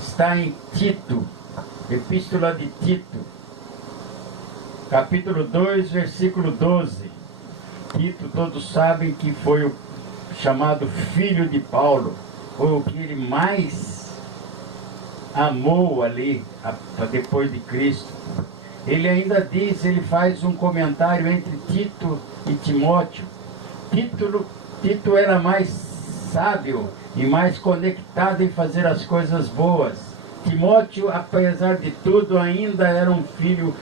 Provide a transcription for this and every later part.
Está em Tito, Epístola de Tito, capítulo 2, versículo 12. Tito, todos sabem que foi o chamado filho de Paulo, foi o que ele mais amou ali, depois de Cristo. Ele ainda diz, ele faz um comentário entre Tito e Timóteo. Tito era mais sábio e mais conectado em fazer as coisas boas. Timóteo, apesar de tudo, ainda era um filho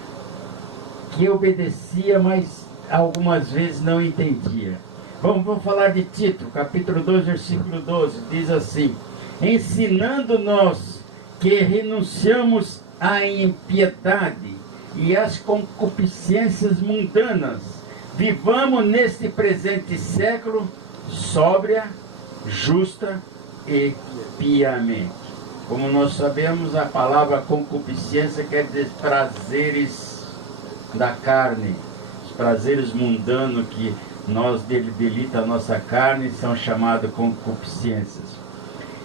que obedecia, mas algumas vezes não entendia. Vamos falar de Tito, capítulo 2, versículo 12, diz assim: ensinando-nos que renunciamos à impiedade e às concupiscências mundanas, vivamos neste presente século sóbria, justa e piamente. Como nós sabemos, a palavra concupiscência quer dizer prazeres da carne, os prazeres mundanos que nós delita a nossa carne são chamados concupiscências.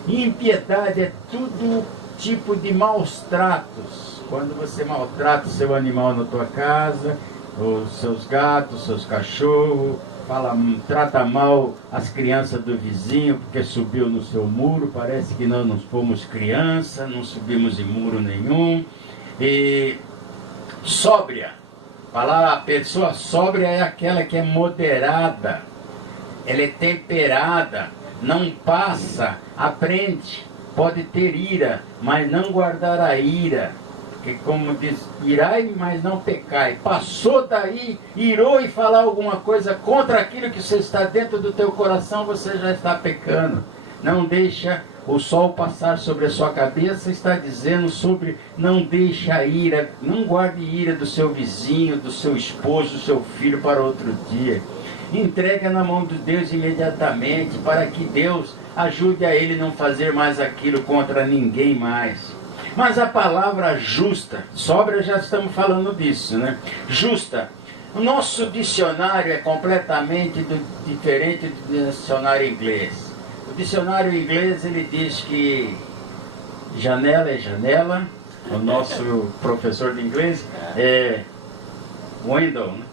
E impiedade é todo tipo de maus tratos. Quando você maltrata o seu animal na tua casa, os seus gatos, seus cachorros, trata mal as crianças do vizinho porque subiu no seu muro, parece que nós não fomos criança, não subimos em muro nenhum. E sóbria, a pessoa sóbria é aquela que é moderada, ela é temperada, não passa, aprende, pode ter ira, mas não guardar a ira. Porque como diz, irai, mas não pecai. Passou daí, irou e falar alguma coisa contra aquilo que você está dentro do teu coração, você já está pecando. Não deixa o sol passar sobre a sua cabeça, está dizendo sobre não deixa a ira, não guarde ira do seu vizinho, do seu esposo, do seu filho para outro dia. Entrega na mão de Deus imediatamente, para que Deus ajude a ele não fazer mais aquilo contra ninguém mais. Mas a palavra justa, sóbria, já estamos falando disso, né? Justa. O nosso dicionário é completamente diferente do dicionário inglês. O dicionário inglês, ele diz que janela é janela. O nosso professor de inglês é window, né?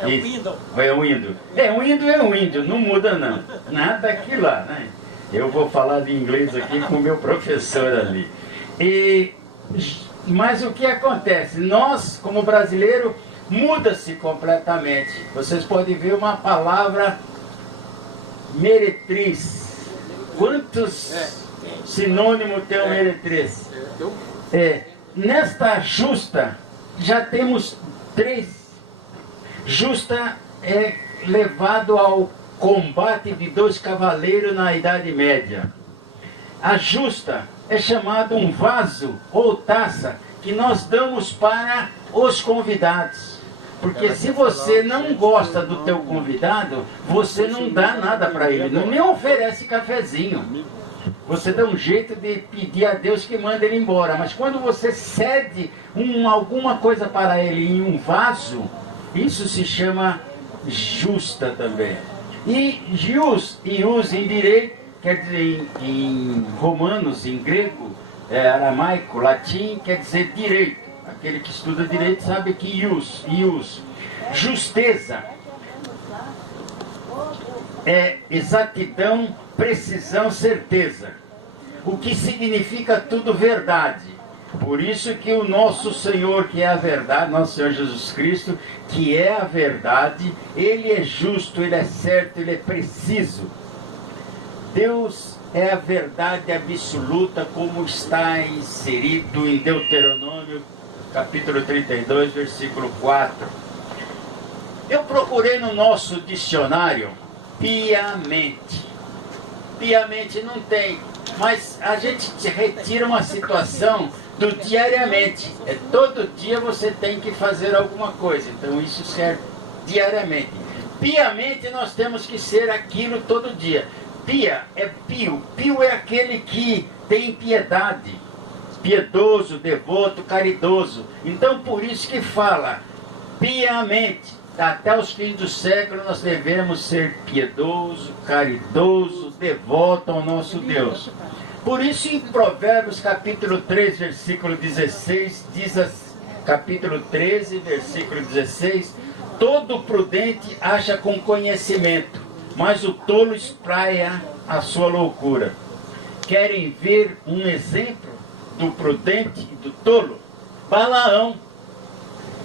É window. É window. É window, não muda não. Nada aqui lá, né? Eu vou falar de inglês aqui com o meu professor ali. Mas o que acontece? Nós, como brasileiro, muda-se completamente. Vocês podem ver uma palavra meretriz. Quantos sinônimos tem o meretriz? Nesta justa, já temos 3. Justa é levado ao combate de 2 cavaleiros na Idade Média. A justa é chamado um vaso ou taça que nós damos para os convidados. Porque se você não gosta do teu convidado, você não dá nada para ele, nem oferece cafezinho. Você dá um jeito de pedir a Deus que manda ele embora. Mas quando você cede alguma coisa para ele em um vaso, isso se chama justa também. E jus em direito, quer dizer, em romanos, em grego, aramaico, latim, quer dizer direito. Aquele que estuda direito sabe que ius. Justeza é exatidão, precisão, certeza. O que significa tudo verdade. Por isso que o nosso Senhor, que é a verdade, nosso Senhor Jesus Cristo, que é a verdade, Ele é justo, Ele é certo, Ele é preciso. Deus é a verdade absoluta, como está inserido em Deuteronômio, capítulo 32, versículo 4. Eu procurei no nosso dicionário piamente. Piamente não tem, mas a gente retira uma situação do diariamente. Todo dia você tem que fazer alguma coisa, então isso serve diariamente. Piamente nós temos que ser aquilo todo dia. Pia é pio. Pio é aquele que tem piedade. Piedoso, devoto, caridoso. Então por isso que fala piamente. Até os fins do século nós devemos ser piedoso, caridoso, devoto ao nosso Deus. Por isso em Provérbios capítulo 3, versículo 16, capítulo 13, versículo 16, todo prudente acha com conhecimento, mas o tolo espraia a sua loucura. Querem ver um exemplo do prudente e do tolo? Balaão.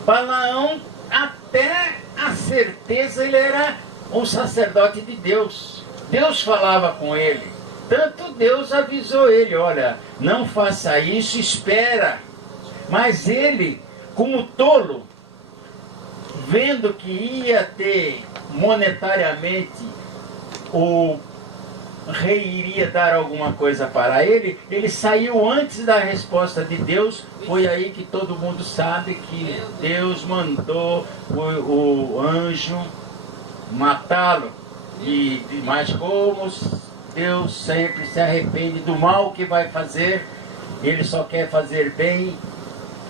Balaão, até a certeza, ele era um sacerdote de Deus. Deus falava com ele. Tanto Deus avisou ele, olha, não faça isso, espera. Mas ele, como tolo, vendo que ia ter monetariamente, o rei iria dar alguma coisa para ele, ele saiu antes da resposta de Deus. Foi aí que todo mundo sabe que Deus mandou o anjo matá-lo. Mas como Deus sempre se arrepende do mal que vai fazer, ele só quer fazer bem,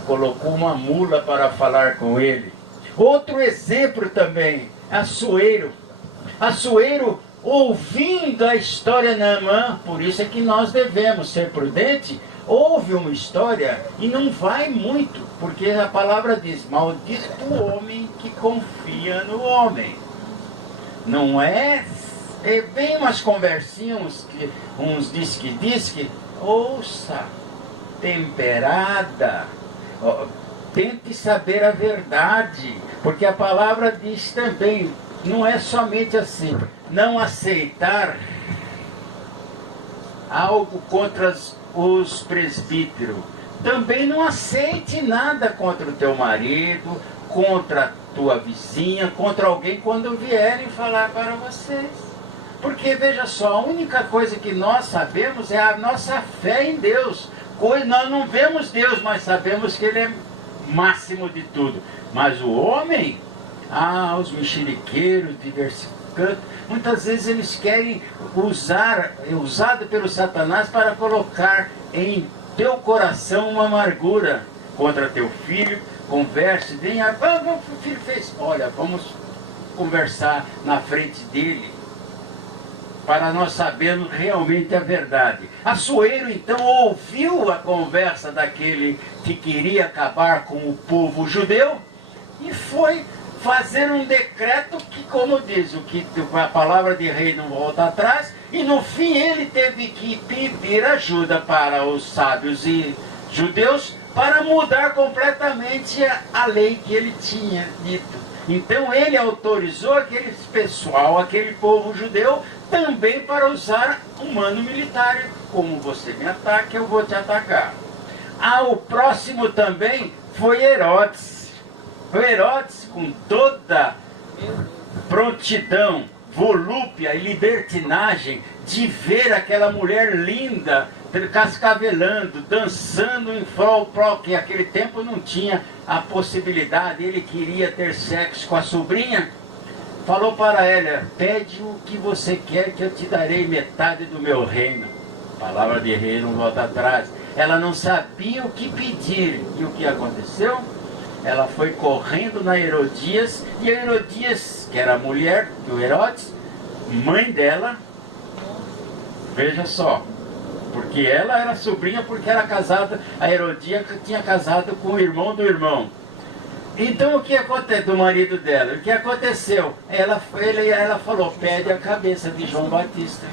colocou uma mula para falar com ele. Outro exemplo também, Assuero. Assuero, ouvindo a história de Naamã, por isso é que nós devemos ser prudentes, ouve uma história e não vai muito, porque a palavra diz, maldito o homem que confia no homem. Não é bem umas conversinhas, uns disque, ouça, temperada, tente saber a verdade, porque a palavra diz também, não é somente assim, não aceitar algo contra os presbíteros. Também não aceite nada contra o teu marido, contra a tua vizinha, contra alguém quando vierem falar para vocês. Porque, veja só, a única coisa que nós sabemos é a nossa fé em Deus. Nós não vemos Deus, mas sabemos que Ele é máximo de tudo. Mas o homem, os mexeriqueiros, diversificantes, muitas vezes eles querem usado pelo Satanás para colocar em teu coração uma amargura contra teu filho. Converse, venha, o filho fez, olha, vamos conversar na frente dele, para nós sabermos realmente a verdade. Assuero então ouviu a conversa daquele que queria acabar com o povo judeu e foi fazer um decreto que, como diz, a palavra de rei não volta atrás, e no fim ele teve que pedir ajuda para os sábios e judeus para mudar completamente a lei que ele tinha dito. Então ele autorizou aquele pessoal, aquele povo judeu, também para usar um mano militar. Como você me ataca, eu vou te atacar. O próximo também foi Herodes. O Herodes, com toda prontidão, volúpia e libertinagem de ver aquela mulher linda, cascavelando, dançando em prol, que naquele tempo não tinha a possibilidade, ele queria ter sexo com a sobrinha, falou para ela, pede o que você quer que eu te darei metade do meu reino. Palavra de rei não volta atrás. Ela não sabia o que pedir, e o que aconteceu? Ela foi correndo na Herodias, e a Herodias, que era a mulher do Herodes, mãe dela, veja só, porque ela era sobrinha, porque era casada, a Herodia tinha casado com o irmão do irmão. Então o que aconteceu do marido dela? O que aconteceu? Ela falou, pede a cabeça de João Batista.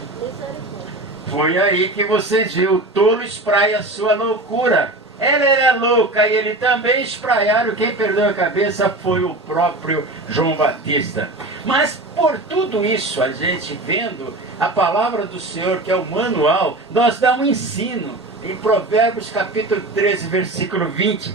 Foi aí que vocês viram, o tolo espraia a sua loucura. Ela era louca e ele também espraiaram. Quem perdeu a cabeça foi o próprio João Batista. Mas por tudo isso, a gente vendo a palavra do Senhor, que é o manual, nós damos um ensino. Em Provérbios capítulo 13, versículo 20,